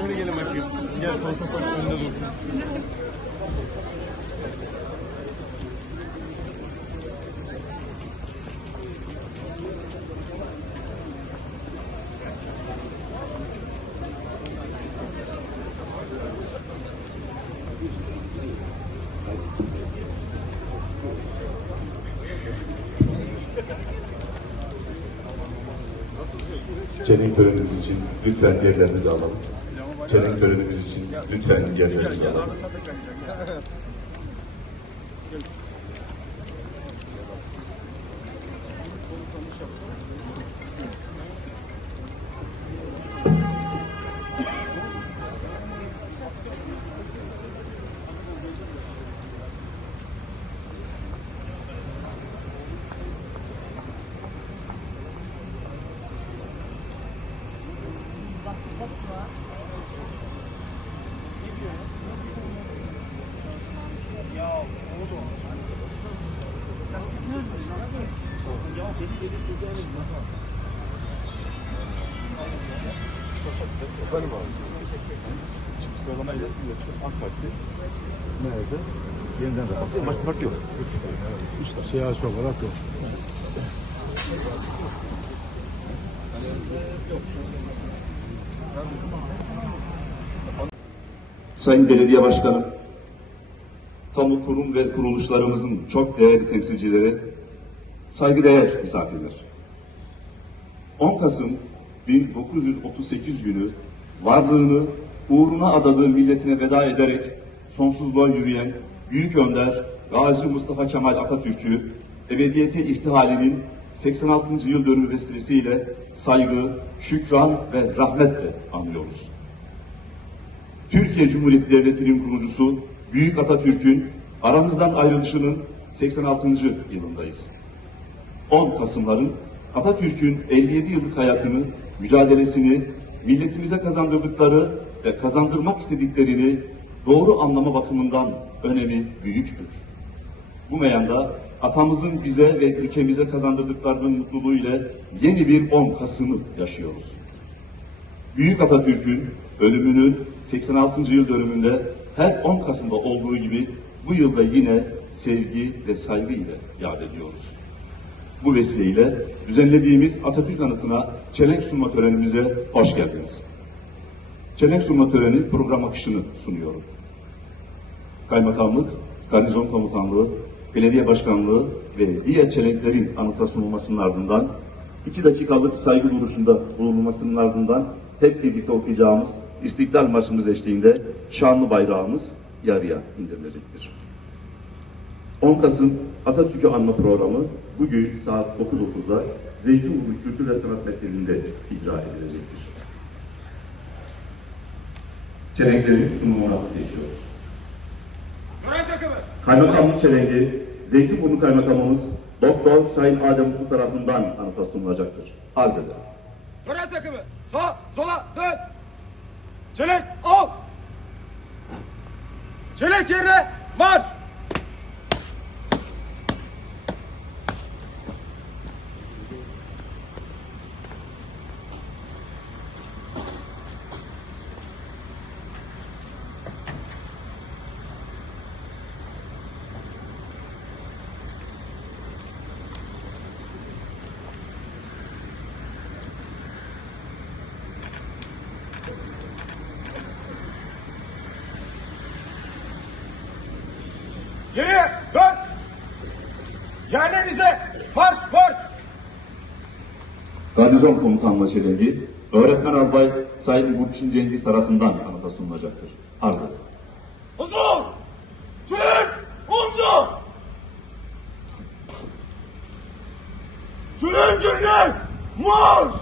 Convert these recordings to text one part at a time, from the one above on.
Şöyle gelin bakayım. Gel protokol önünde dursun. Çelenk törenimiz için lütfen yerlerinizi alalım. Çelenk törenimiz için lütfen yerlerinizi alalım. Efendim abi. Şimdi sıralamayla AK Parti nerede? Yeniden refah. Başka parti yok. Üç tane. Siyasi olarak yok. Sayın Belediye Başkanım, kamu kurum ve kuruluşlarımızın çok değerli temsilcileri, saygıdeğer misafirler. 10 Kasım 1938 günü varlığını uğruna adadığı milletine veda ederek sonsuzluğa yürüyen Büyük Önder Gazi Mustafa Kemal Atatürk'ü ebediyete irtihalinin 86. yıl dönümü vesilesiyle saygı, şükran ve rahmetle anıyoruz. Türkiye Cumhuriyeti Devleti'nin kurucusu Büyük Atatürk'ün aramızdan ayrılışının 86. yılındayız. 10 Kasımların Atatürk'ün 57 yıllık hayatını, mücadelesini, milletimize kazandırdıkları ve kazandırmak istediklerini doğru anlama bakımından önemi büyüktür. Bu meyanda atamızın bize ve ülkemize kazandırdıklarının mutluluğu ile yeni bir 10 Kasım'ı yaşıyoruz. Büyük Atatürk'ün ölümünün 86. yıl dönümünde her 10 Kasım'da olduğu gibi bu yılda yine sevgi ve saygı ile yad ediyoruz. Bu vesileyle düzenlediğimiz Atatürk anıtına çelenk sunma törenimize hoş geldiniz. Çelenk sunma töreni program akışını sunuyorum. Kaymakamlık, Garnizon Komutanlığı, Belediye Başkanlığı ve diğer çelenklerin anıta sunulmasının ardından iki dakikalık saygı duruşunda bulunulmasının ardından hep birlikte okuyacağımız İstiklal Marşımız eşliğinde şanlı bayrağımız yarıya indirilecektir. 10 Kasım Atatürk'ü anma programı bugün saat 9.30'da Zeytinburnu Kültür ve Sanat Merkezi'nde icra edilecektir. Çelenklerin sunumuna geçiyoruz. Kaymakamlık çelengi Zeytinburnu Kaymakamımız Doktor Sayın Adem Usul tarafından anıta sunulacaktır. Arz ederim. Gören takımı. Sağ, sola, dön. Çelenk, al. Çelenk yerine marş. Geriye dön. Yerlerinize marş, marş. Garnizon Komutanlığı çelengi Öğretmen Albay Sayın Burçin Cengiz tarafından anıta sunulacaktır. Arz ederim. Huzur. Türk. Umdu. Türk yerine marş.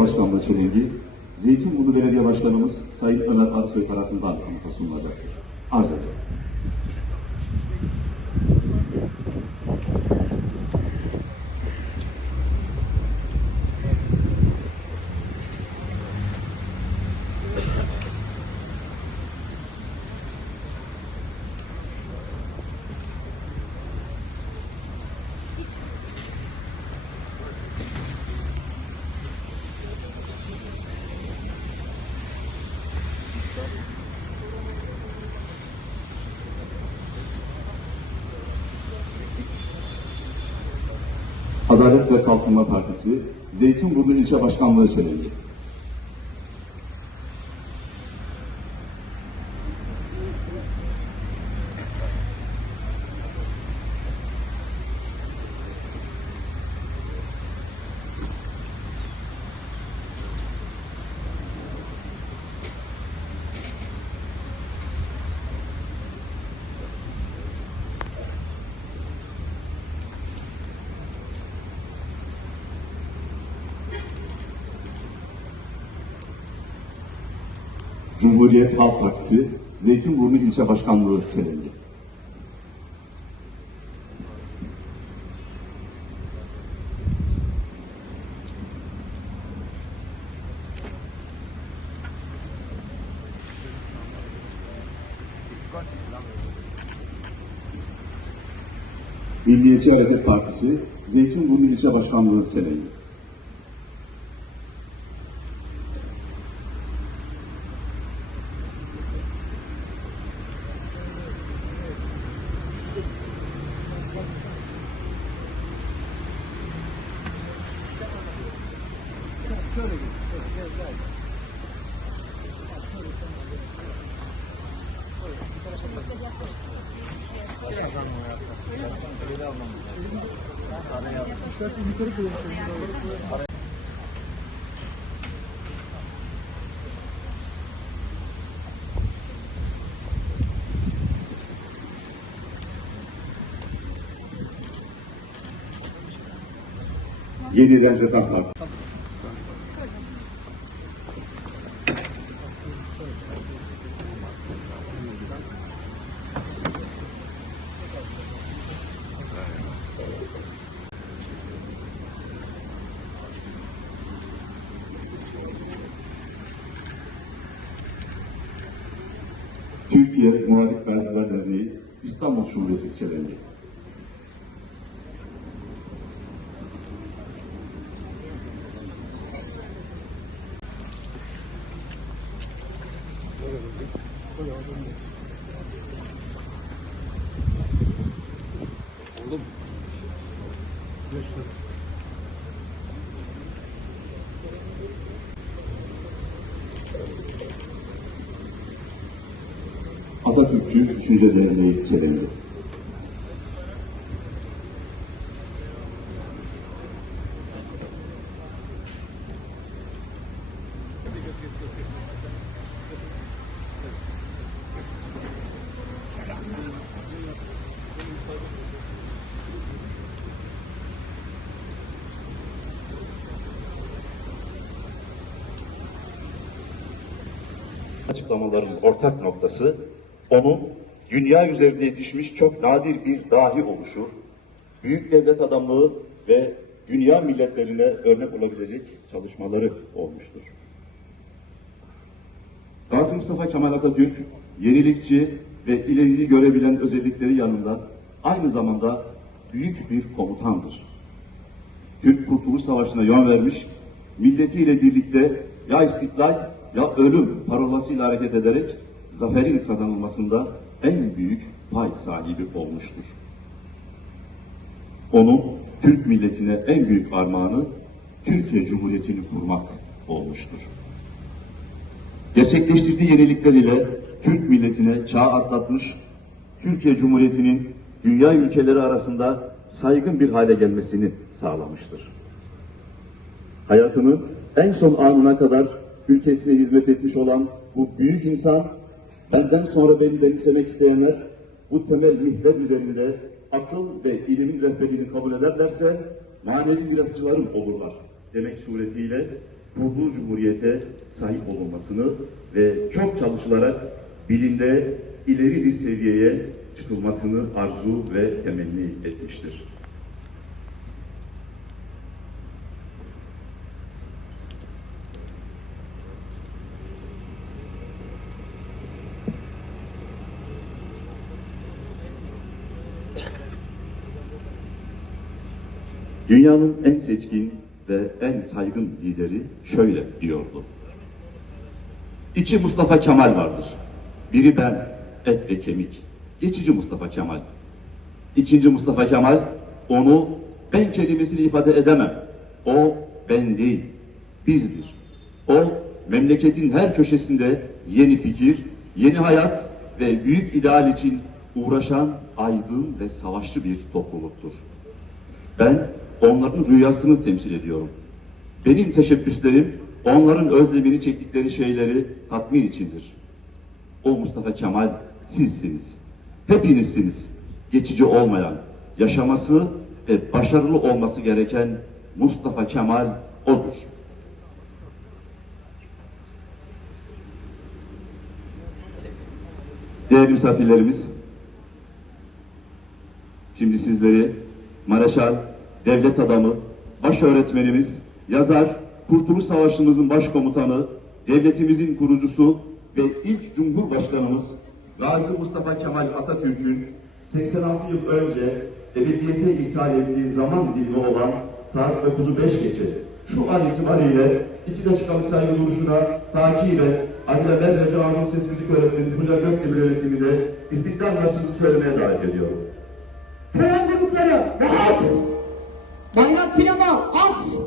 Başkanlığı çelengi Zeytinburnu Belediye Başkanımız Sayın Ömer Arsoy tarafından anıta sunulacaktır. Arz ederim. Adalet ve Kalkınma Partisi Zeytinburnu İlçe Başkanlığı çelengi. Cumhuriyet Halk Partisi Zeytinburnu İlçe Başkanlığı çelengi. Milliyetçi Hareket Partisi Zeytinburnu İlçe Başkanlığı çelengi. Yeniden Refah Partisi. Türkiye Muhalif Gaziler Derneği İstanbul Şubesi çelengi. Atatürkçü Düşünce Derneği çelengi. Açıklamaların ortak noktası onun dünya üzerinde yetişmiş çok nadir bir dahi oluşu, büyük devlet adamlığı ve dünya milletlerine örnek olabilecek çalışmaları olmuştur. Gazi Mustafa Kemal Atatürk, yenilikçi ve ileriyi görebilen özellikleri yanında aynı zamanda büyük bir komutandır. Türk Kurtuluş Savaşı'na yön vermiş, milletiyle birlikte ya istiklal ya ölüm parolasıyla hareket ederek zaferin kazanılmasında en büyük pay sahibi olmuştur. Onun Türk milletine en büyük armağanı Türkiye Cumhuriyeti'ni kurmak olmuştur. Gerçekleştirdiği yenilikler ile Türk milletine çağ atlatmış, Türkiye Cumhuriyeti'nin dünya ülkeleri arasında saygın bir hale gelmesini sağlamıştır. Hayatının en son anına kadar ülkesine hizmet etmiş olan bu büyük insan, benden sonra beni benimsemek isteyenler bu temel mihver üzerinde akıl ve ilimin rehberliğini kabul ederlerse manevi mirasçılarım olurlar demek suretiyle kurduğu cumhuriyete sahip olunmasını ve çok çalışılarak bilimde ileri bir seviyeye çıkılmasını arzu ve temenni etmiştir. Dünyanın en seçkin ve en saygın lideri şöyle diyordu. İki Mustafa Kemal vardır. Biri ben, et ve kemik. Geçici Mustafa Kemal. İkinci Mustafa Kemal, onu ben kelimesini ifade edemem. O ben değil, bizdir. O memleketin her köşesinde yeni fikir, yeni hayat ve büyük ideal için uğraşan aydın ve savaşçı bir topluluktur. Ben onların rüyasını temsil ediyorum. Benim teşebbüslerim onların özlemini çektikleri şeyleri tatmin içindir. O Mustafa Kemal sizsiniz. Hepinizsiniz. Geçici olmayan, yaşaması ve başarılı olması gereken Mustafa Kemal odur. Değerli misafirlerimiz, Şimdi sizleri Maraşal, devlet adamı, baş öğretmenimiz, yazar, Kurtuluş Savaşımızın başkomutanı, devletimizin kurucusu ve ilk Cumhurbaşkanımız Gazi Mustafa Kemal Atatürk'ün 86 yıl önce ebediyete ithal ettiği zaman dilimi olan saat 9'u 5 geçe şu an itibariyle iki dakikalık saygı duruşuna takiben Adile Berreci Anadolu Ses Müzik Öğretmeni Fulya Gökdemir öğretimini de İstiklal söylemeye davet ediyorum. Tören grupları rahat. Bayrak filama az.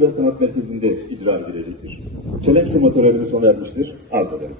Kültür ve Sanat Merkezi'nde icra edilecektir. Çelenk sunma törenimiz sona ermiştir. Arz ederim.